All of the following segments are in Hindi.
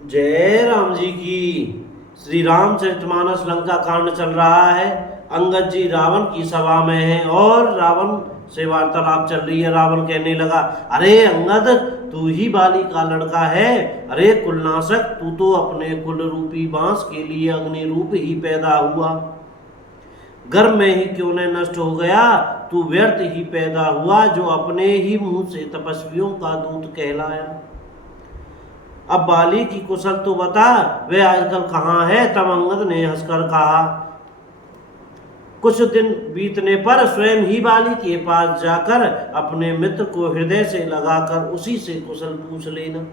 जय राम जी की। श्री रामचरितमानस लंका कांड चल रहा है। अंगद जी रावण की सभा में हैं और रावण से वार्तालाप चल रही है। रावण कहने लगा, अरे अंगद, तू ही बाली का लड़का है। अरे कुलनाशक, तू तो अपने कुल रूपी बांस के लिए अग्नि रूप ही पैदा हुआ, गर्भ में ही क्यों न नष्ट हो गया। तू व्यर्थ ही पैदा हुआ, जो अपने ही मुंह से तपस्वियों का दूत कहलाया। अब बाली की कुशल तो बता, वह आजकल कहाँ है। तब अंगद ने हंसकर कहा, कुछ दिन बीतने पर स्वयं ही बाली के पास जाकर अपने मित्र को हृदय से लगाकर उसी से कुशल पूछ लेना।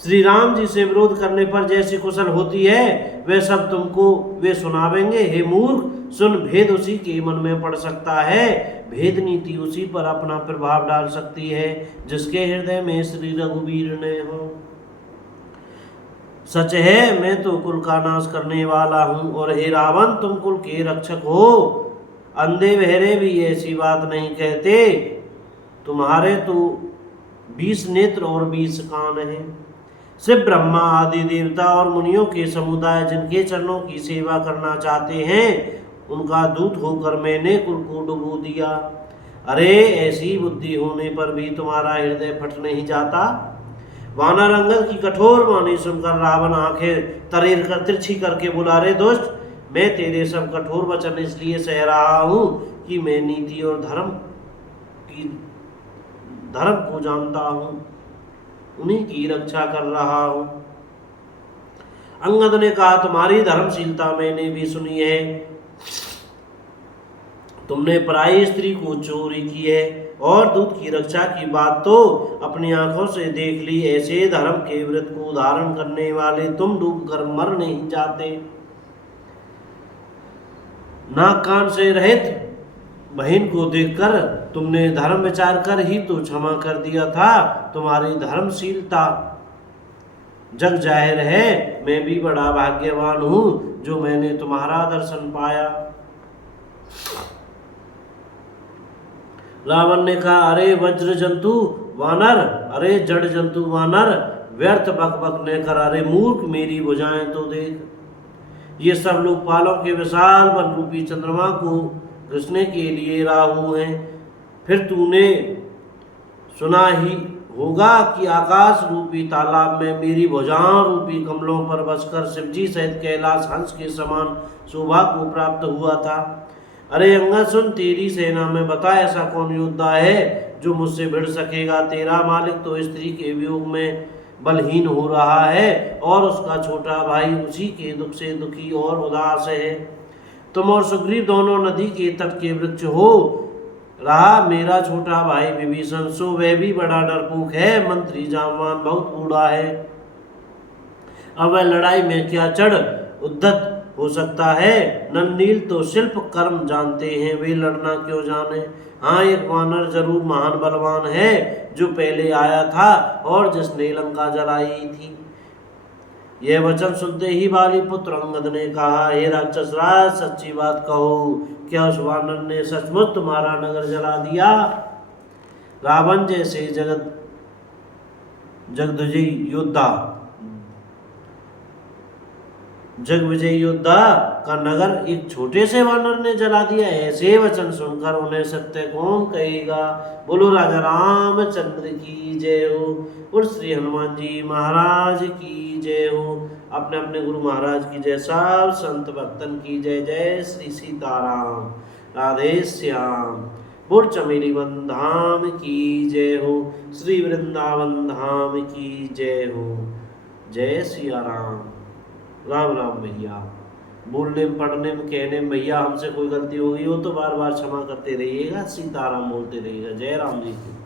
श्री राम जी से विरोध करने पर जैसी कुशल होती है, वह सब तुमको वे सुनावेंगे। हे मूर्ख, सुन, भेद उसी के मन में पड़ सकता है। भेद नीति उसी पर अपना प्रभाव डाल सकती है जिसके हृदय में श्री रघुवीर ने हो। सच है, मैं तो कुल का नाश करने वाला हूं, और हे रावण, तुम कुल के रक्षक हो। अंधे बहरे भी ऐसी बात नहीं कहते। तुम्हारे तो 20 नेत्र और 20 कान हैं। सिर्फ ब्रह्मा आदि देवता और मुनियों के समुदाय जिनके चरणों की सेवा करना चाहते हैं, उनका दूत होकर मैंने कुल को डुबो दिया। अरे, ऐसी बुद्धि होने पर भी तुम्हारा हृदय फट नहीं जाता। वानर अंगद की कठोर वाणी सुनकर रावण आंखें तरेर कर तिरछी करके बोला, रे दुष्ट, मैं तेरे सब कठोर वचन इसलिए सह रहा हूं कि मैं नीति और धर्म को जानता हूं, उन्हीं की रक्षा कर रहा हूं। अंगद ने कहा, तुम्हारी धर्मशीलता मैंने भी सुनी है। तुमने पराई स्त्री को चोरी की है और दूत की रक्षा की बात तो अपनी आंखों से देख ली। ऐसे धर्म के व्रत को धारण करने वाले तुम डूब कर मर नहीं जाते। नाक कान से रहित बहन को देखकर तुमने धर्म विचार कर ही तो क्षमा कर दिया था। तुम्हारी धर्मशीलता जग जाहिर है। मैं भी बड़ा भाग्यवान हूं जो मैंने तुम्हारा दर्शन पाया। रावण ने कहा, अरे वज्र जंतु वानर, अरे जड़ जंतु वानर, व्यर्थ बक बक न कर। अरे मूर्ख, मेरी भुजाएं तो देख। ये सब लोकपालों के विशाल बल रूपी चंद्रमा को घिसने के लिए राहु हैं। फिर तूने सुना ही होगा कि आकाश रूपी तालाब में मेरी भुजाओं रूपी कमलों पर बसकर शिवजी सहित कैलाश हंस के समान शोभा को प्राप्त हुआ था। अरे अंगद, सुन, तेरी सेना में बता ऐसा कौन योद्धा है जो मुझसे भिड़ सकेगा। तेरा मालिक तो स्त्री के वियोग में बलहीन हो रहा है और उसका छोटा भाई उसी के दुख से दुखी और उदास है। तुम और सुग्रीव दोनों नदी के तट के वृक्ष हो। रहा मेरा छोटा भाई विभीषण, सो वह भी बड़ा डरपोक है, मंत्री जामवान, बहुत बूढ़ा है। अब वह लड़ाई में क्या चढ़ उद्धत हो सकता है। नंदनील तो शिल्प कर्म जानते हैं, वे लड़ना क्यों जाने। हाँ, एक वानर जरूर महान बलवान है जो पहले आया था और जिसने लंका जलाई थी। यह वचन सुनते ही बाली पुत्र अंगद ने कहा, हे राक्षस राज, सच्ची बात कहो, क्या उस वानर ने सचमुच तुम्हारा नगर जला दिया। रावण जैसे जग विजयी योद्धा का नगर एक छोटे से वानर ने जला दिया। ऐसे वचन सुनकर उन्हें सत्य कौन कहेगा। बोलो राजा रामचंद्र की जय हो। और श्री हनुमान जी महाराज की जय हो। अपने अपने गुरु महाराज की जय। सब संत भक्तन की जय। जय श्री सीताराम, राधे श्याम। बोल चमेली वन धाम की जय हो। श्री वृंदावन धाम की जय हो। जय सिया राम। राम राम भैया। बोलने में, पढ़ने में, कहने में भैया हमसे कोई गलती हो गई हो तो बार बार क्षमा करते रहिएगा। सीताराम बोलते रहिएगा। जय राम जी की।